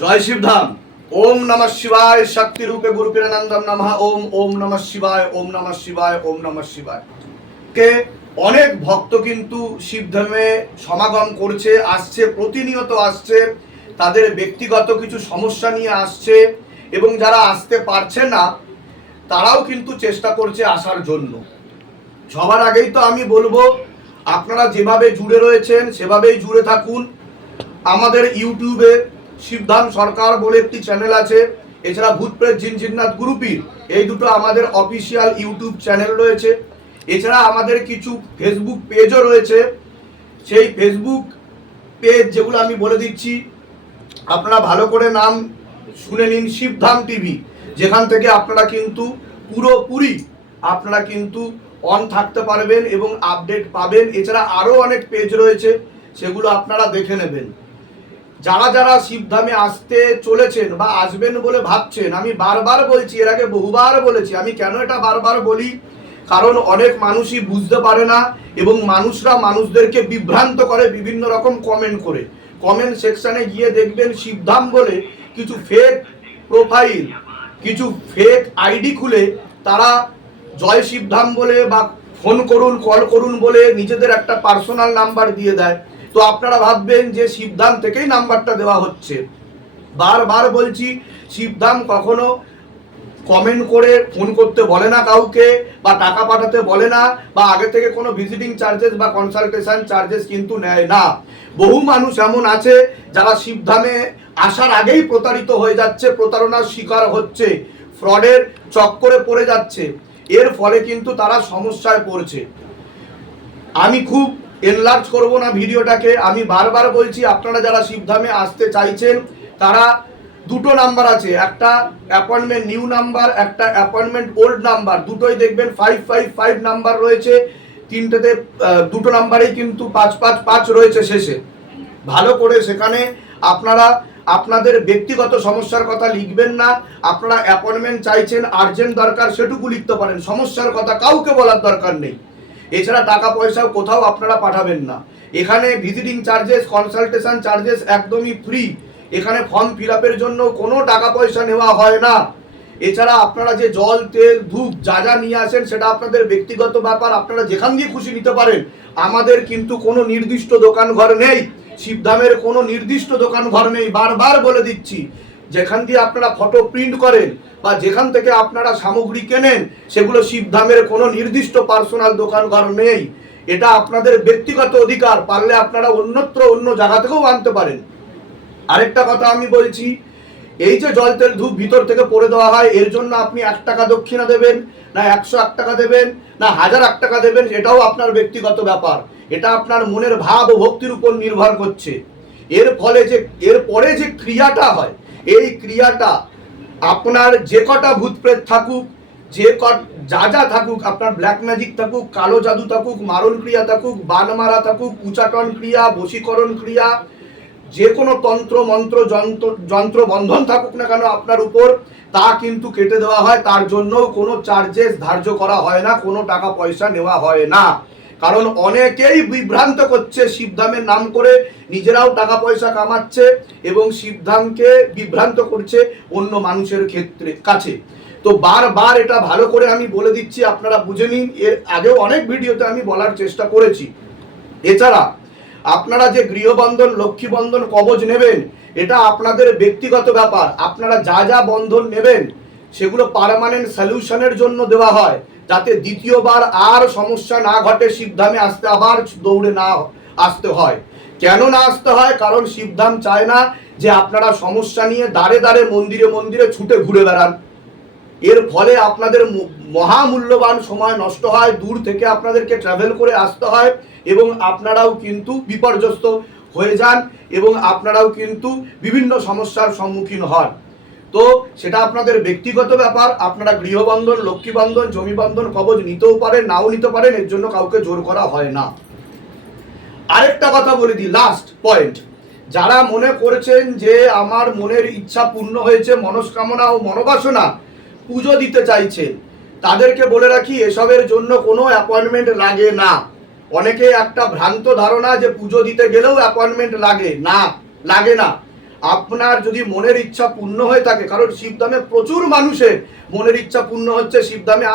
জয় শিবধাম। ওম নমঃ শিবায়। শক্তি রূপে গুরু পীরানন্দম নমঃ। ওম ওম নমঃ শিবায়। ওম নমঃ শিবায়। ওম নমঃ শিবায়। কে অনেক ভক্ত কিন্তু শিবধামে সমাগম করছে, আসছে, প্রতিনিয়ত আসছে। তাদের ব্যক্তিগত কিছু সমস্যা নিয়ে আসছে এবং যারা আসতে পারছে না তারাও কিন্তু চেষ্টা করছে আসার জন্য। সবার আগেই তো আমি বলবো, আপনারা যেভাবে জুড়ে রয়েছেন সেভাবেই জুড়ে থাকুন। আমাদের ইউটিউবে শিবধাম সরকার বলে একটি চ্যানেল আছে, এছাড়া ভূতপ্রেত জিনজিন্নাথ গ্রুপের এই দুটো আমাদের অফিসিয়াল ইউটিউব চ্যানেল রয়েছে। এছাড়া আমাদের কিছু ফেসবুক পেজও রয়েছে। সেই ফেসবুক পেজ যেগুলো আমি বলে দিচ্ছি, আপনারা ভালো করে নাম শুনে নিন, শিবধাম টিভি, যেখান থেকে আপনারা কিন্তু পুরোপুরি আপনারা কিন্তু অন থাকতে পারবেন এবং আপডেট পাবেন। এছাড়া আরও অনেক পেজ রয়েছে, সেগুলো আপনারা দেখে নেবেন। যারা যারা শিবধামে আসতে চলেছেন বা আসবেন বলে ভাবছেন, আমি বারবার বলছি, এর আগে বহুবার বলেছি, আমি কেন এটা বারবার বলি, কারণ অনেক মানুষই বুঝতে পারে না এবং মানুষরা মানুষদেরকে বিভ্রান্ত করে বিভিন্ন রকম কমেন্ট করে। কমেন্ট সেকশনে গিয়ে দেখবেন শিবধাম বলে কিছু ফেক প্রোফাইল, কিছু ফেক আইডি খুলে তারা জয় শিবধাম বলে বা ফোন করুন, কল করুন বলে নিজেদের একটা পার্সোনাল নাম্বার দিয়ে দেয়। তো আপনারা ভাববেন যে শিবধাম থেকেই নাম্বারটা দেওয়া হচ্ছে। বারবার বলছি, শিবধাম কখনো কমেন্ট করে ফোন করতে বলে না কাউকে, বা টাকা পাঠাতে বলে না, বা আগে থেকে কোনো ভিজিটিং চার্জেস বা কনসালটেশন চার্জেস কিন্তু নেয় না। বহু মানুষ এমন আছে যারা শিবধামে আসার আগেই প্রতারিত হয়ে যাচ্ছে, প্রতারণার শিকার হচ্ছে, ফ্রডের চক্করে পড়ে যাচ্ছে। এর ফলে কিন্তু তারা সমস্যায় পড়ছে। আমি খুব এনলার্জ করব না ভিডিওটাকে, আমি বারবার বলছি, আপনারা যারা শিবধামে আসতে চাইছেন তারা দুটো নাম্বার আছে, একটা অ্যাপয়েন্টমেন্ট নিউ নাম্বার, একটা অ্যাপয়েন্টমেন্ট ওল্ড নাম্বার, দুটোই দেখবেন 555 নাম্বার রয়েছে। তিনটেতে দুটো নাম্বারেই কিন্তু 555 রয়েছে শেষে। ভালো করে সেখানে আপনারা আপনাদের ব্যক্তিগত সমস্যার কথা লিখবেন না। আপনারা অ্যাপয়েন্টমেন্ট চাইছেন, আর্জেন্ট দরকার, সেটুকু লিখতে পারেন, সমস্যার কথা কাউকে বলার দরকার নেই। এছাড়া টাকা পয়সাও কোথাও আপনারা পাঠাবেন না। এখানে ভিজিটিং চার্জেস, কনসালটেশন চার্জেস একদমই ফ্রি। এখানে ফর্ম ফিল আপের জন্য কোনো টাকা পয়সা নেওয়া হয় না। এছাড়া আপনারা যে জল, তেল, ধূপ যা যা নিয়ে আসেন সেটা আপনাদের ব্যক্তিগত ব্যাপার, আপনারা যেখান দিয়ে খুশি নিতে পারেন। আমাদের কিন্তু কোনো নির্দিষ্ট দোকান ঘর নেই, শিবধামের কোনো নির্দিষ্ট দোকান ঘর নেই। বারবার বলে দিচ্ছি, যেখান দিয়ে আপনারা ফটো প্রিন্ট করেন বা যেখান থেকে আপনারা সামগ্রী কেনেন, সেগুলো শিবধামের কোনো নির্দিষ্ট পার্সোনাল দোকান ঘর নেই। এটা আপনাদের ব্যক্তিগত অধিকার, পারলে আপনারা অন্যত্র অন্য জায়গা থেকেও আনতে পারেন। আরেকটা কথা আমি বলছি, এই যে জল, তেল, ধূপ ভিতর থেকে পড়ে দেওয়া হয়, এর জন্য আপনি 1 টাকা দক্ষিণা দেবেন, না 101 টাকা দেবেন, না 1001 টাকা দেবেন, এটাও আপনার ব্যক্তিগত ব্যাপার। এটা আপনার মনের ভাব ও ভক্তির উপর নির্ভর করছে। এর ফলে যে এরপরে যে ক্রিয়াটা হয়, এই ক্রিয়াটা আপনার যে কটা ভূতপ্রেত থাকুক, যা যা থাকুক, আপনার ব্ল্যাক ম্যাজিক থাকুক, কালো জাদু থাকুক, মারণ ক্রিয়া থাকুক, বান মারা থাকুক, উচাটন ক্রিয়া, বশীকরণ ক্রিয়া, যে কোনো তন্ত্র মন্ত্র যন্ত্র বন্ধন থাকুক না কেন আপনার উপর, তা কিন্তু কেটে দেওয়া হয়। তার জন্য কোনো চার্জেস ধার্য করা হয় না, কোনো টাকা পয়সা নেওয়া হয় না। কারণ অনেকেই বিভ্রান্ত করছে, শিবধামের নাম করে নিজেরাও টাকা পয়সা কামাচ্ছে এবং শিবধামকে বিভ্রান্ত করছে অন্য মানুষের কাছে। তো বারবার এটা ভালো করে আমি বলে দিচ্ছি, আপনারা বুঝে নিন। এর আগেও অনেক ভিডিওতে আমি বলার চেষ্টা করেছি। এছাড়া আপনারা যে গৃহবন্ধন, লক্ষ্মী বন্ধন, কবচ নেবেন, এটা আপনাদের ব্যক্তিগত ব্যাপার। আপনারা যা যা বন্ধন নেবেন সেগুলো পার্মানেন্ট সলিউশনের জন্য দেওয়া হয়, যাতে দ্বিতীয়বার আর সমস্যা না ঘটে, শিবধামে আসতে আবার দৌড়ে না আসতে হয়। কেন না আসতে হয়? কারণ শিবধাম চায় না যে আপনারা সমস্যা নিয়ে দাঁড়ে দাঁড়ে মন্দিরে মন্দিরে ছুটে ঘুরে বেড়ান। এর ফলে আপনাদের মহামূল্যবান সময় নষ্ট হয়, দূর থেকে আপনাদেরকে ট্রাভেল করে আসতে হয় এবং আপনারাও কিন্তু বিপর্যস্ত হয়ে যান এবং আপনারাও কিন্তু বিভিন্ন সমস্যার সম্মুখীন হন। তো সেটা আপনাদের ব্যক্তিগত ব্যাপার। আপনারা গৃহবন্ধন, লক্ষ্মী বন্ধন, জমি বন্ধন, কবচ নিতেও পারেন, নাও নিতে পারেন, এর জন্য কাউকে জোর করা হয় না। আরেকটা কথা বলে দিই, লাস্ট পয়েন্ট, যারা মনে করেছেন যে আমার মনের ইচ্ছা পূর্ণ হয়েছে, মনস্কামনা ও মনোবাসনা পুজো দিতে চাইছে, তাদেরকে বলে রাখি, এসবের জন্য কোনো অ্যাপয়েন্টমেন্ট লাগে না। অনেকে একটা ভ্রান্ত ধারণা যে পুজো দিতে গেলেও অ্যাপয়েন্টমেন্ট লাগে না, লাগে না। আপনার যদি মনের ইচ্ছা পূর্ণ হয়ে থাকে, কারণ শিবধামে প্রচুর মানুষের মনের ইচ্ছা পূর্ণ হচ্ছে, শিবধামে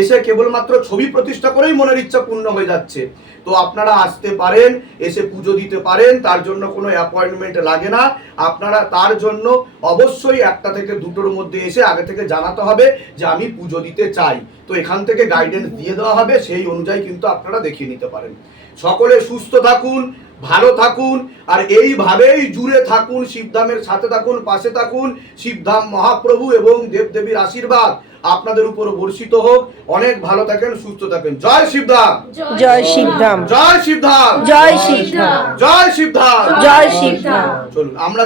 এসে কেবলমাত্র ছবি প্রতিষ্ঠা করেই মনের ইচ্ছা পূর্ণ হয়ে যাচ্ছে। তো আপনারা আসতে পারেন, এসে পুজো দিতে পারেন, তার জন্য কোনো অ্যাপয়েন্টমেন্ট লাগে না। আপনারা তার জন্য অবশ্যই 1টা থেকে 2টোর মধ্যে এসে আগে থেকে জানাতে হবে যে আমি পুজো দিতে চাই। তো এখান থেকে গাইডেন্স দিয়ে দেওয়া হবে, সেই অনুযায়ী কিন্তু আপনারা দেখিয়ে নিতে পারেন। সকলে সুস্থ থাকুন, ভালো থাকুন, আর এইভাবেই জুড়ে থাকুন, শিবধামের সাথে থাকুন, পাশে থাকুন। শিবধাম মহাপ্রভু এবং দেবদেবীর আশীর্বাদ আপনাদের উপর বর্ষিত হোক। অনেক ভালো থাকেন, সুস্থ থাকেন। জয় শিবধাম, জয় শিবধাম, জয় শিবধাম, জয় শিবধাম, জয় শিবধাম, জয় শিবধাম। চলুন আমরা